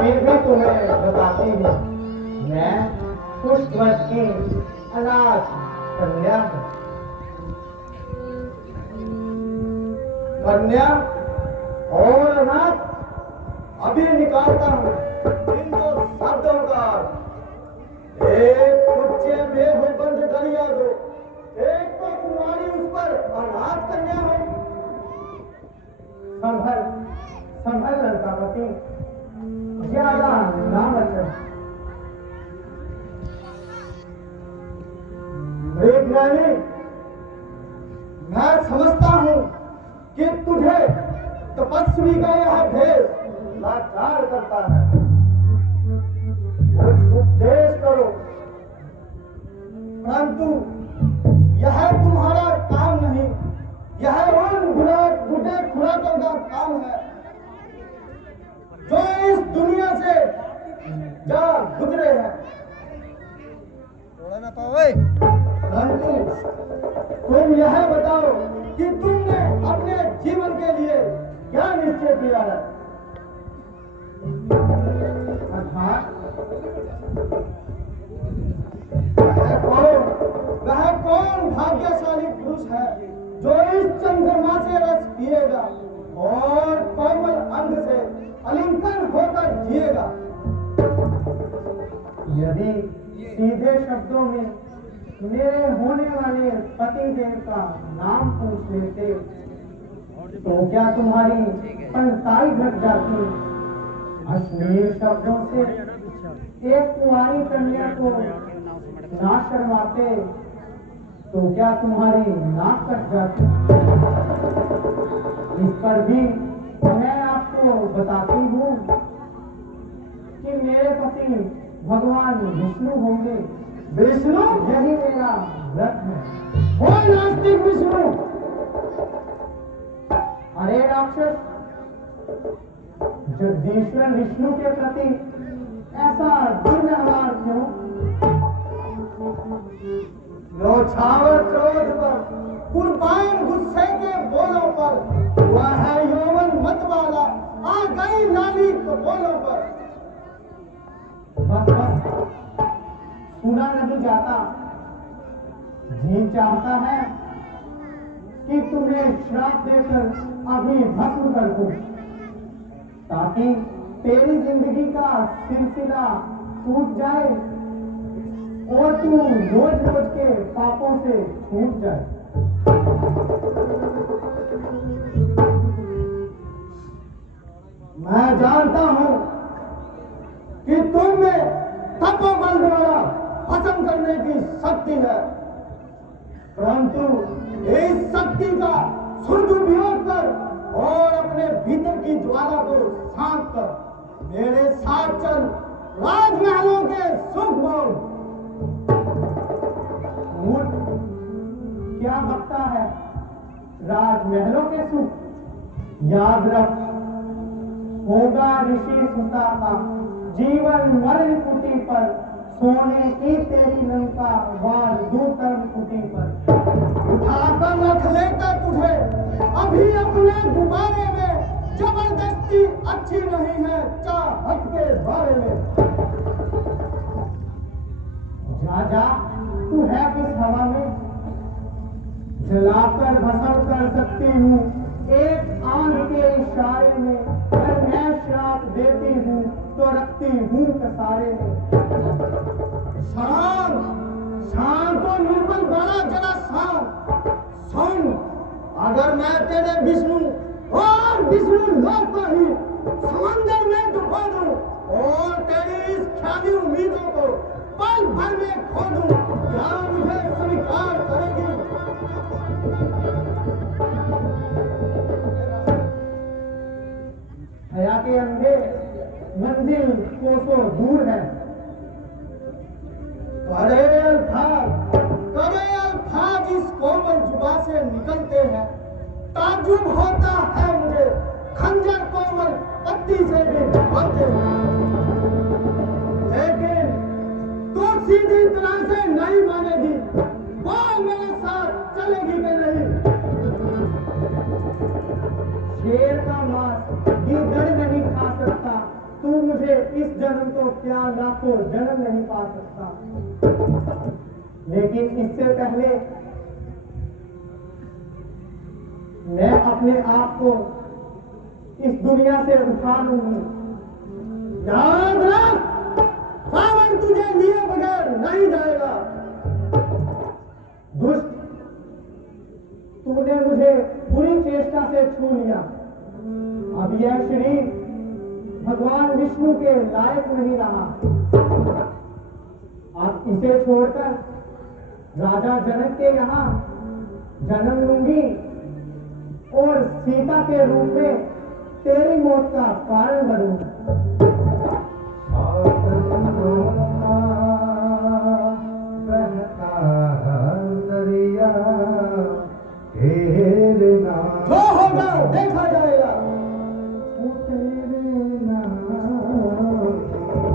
फिर भी तुम्हें बताती हूँ, मैं पुष्पवत की अनाथ कन्या हूँ। कन्या और अनाथ, अभी निकालता हूँ इन दो शब्दों का अर्थ। एक कुच्चे में हो बंद दरिया दो, एक तो तुम्हारी उस पर अनाथ कन्या हो। संभल संभल लंकापति, ज्यादा ना बचन। मेघनानी, मैं समझता हूँ कि तुझे तपस्वी का यह भेष लाचार करता है। कुछ उपदेश करो, परंतु यह तुम्हारा काम नहीं, यह उन बुढ़े खुराकों का काम है जो इस दुनिया से जा गुजरे हैं। ना पावे। परंतु तुम यह बताओ कि तुमने अपने जीवन के लिए क्या निश्चय किया है? अर्थात वह कौन भाग्यशाली पुरुष है जो इस चंद्रमा से रस पिएगा और कोमल अंग से अलिंगन होकर जिएगा? यदि सीधे शब्दों में मेरे होने वाले पति देव का नाम पूछ लेते तो क्या तुम्हारी पंताई घट जाती? अश्लील शब्दों से एक कुंवारी कन्या को ना शर्माते तो क्या तुम्हारी नाक कट जाती? इस पर भी मैं आपको बताती हूँ कि मेरे पति भगवान विष्णु होंगे। विष्णु? यही मेरा व्रत है। वो नास्तिक विष्णु! अरे राक्षस, जगदीश्वर विष्णु के प्रति ऐसा दुर्व्यवहार क्यों? नौछावर क्रोध पर, कुर्बान गुस्से के बोलों पर, वह है यौवन मत वाला, आ गई लाली के बोलों पर। बस बस, सुना नहीं जाता। जी चाहता है कि तुम्हें श्राप देकर अभी भस्म कर दूं, ताकि तेरी जिंदगी का सिलसिला टूट जाए और तू रोज रोज के पापों से छूट जाए। मैं जानता हूं कि तुम में तपोबल द्वारा भस्म करने की शक्ति है, परंतु इस शक्ति का सदुपयोग कर और अपने भीतर की ज्वाला को शांत कर मेरे साथ चल, राजमहलों के सुख भोग। मूर्ख, क्या बकता है? राजमहलों के सुख? याद रख, होगा ऋषि सुता का जीवन मरण कुटी पर, सोने की तेरी लंका वार दूतम कुटी पर। उठाकर रख लेता तुझे अभी अपने गुब्बारे में, जबरदस्ती अच्छी नहीं है चाहत के बारे में। जा जा, तू है किस हवा में? जलाकर भस्म कर सकती हूँ एक आंख के इशारे में, पर मैं श्राप देती हूँ तो रखती हूँ कसारे में। शांत शांत और निर्बल बड़ा जरा शांत। सुन, अगर मैं तेरे विष्णु और विष्णु लोक को ही समंदर में डुबा दूं और तेरी इस ख्याली उम्मीदों को पल भर में खो दूं, क्या मुझे स्वीकार करेगी? हया के अंधे मंजिल कोसों दूर है। कड़े अल्फाज इस कोमल जुबा से निकलते हैं, ताज्जुब होता है मुझे, खंजर कोमल पत्ती से भी बनते हैं। लेकिन तू सीधी तरह से नहीं मानेगी, बोल मेरे साथ चलेगी कि नहीं? शेर का मांस गीदड़ नहीं खा सकता, तू मुझे प्यार लाखों जन्म नहीं पा सकता, लेकिन इससे पहले मैं अपने आप को इस दुनिया से उठा लूंगी। याद रख, सावन तुझे लिए बगैर नहीं जाएगा। दुष्ट, तूने मुझे बुरी चेष्टा से छू लिया। अब यह शरीर भगवान विष्णु के लायक नहीं रहा। अब इसे छोड़कर राजा जनक के यहाँ जन्म लूंगी और सीता के रूप में तेरी मौत का कारण बनूंगी।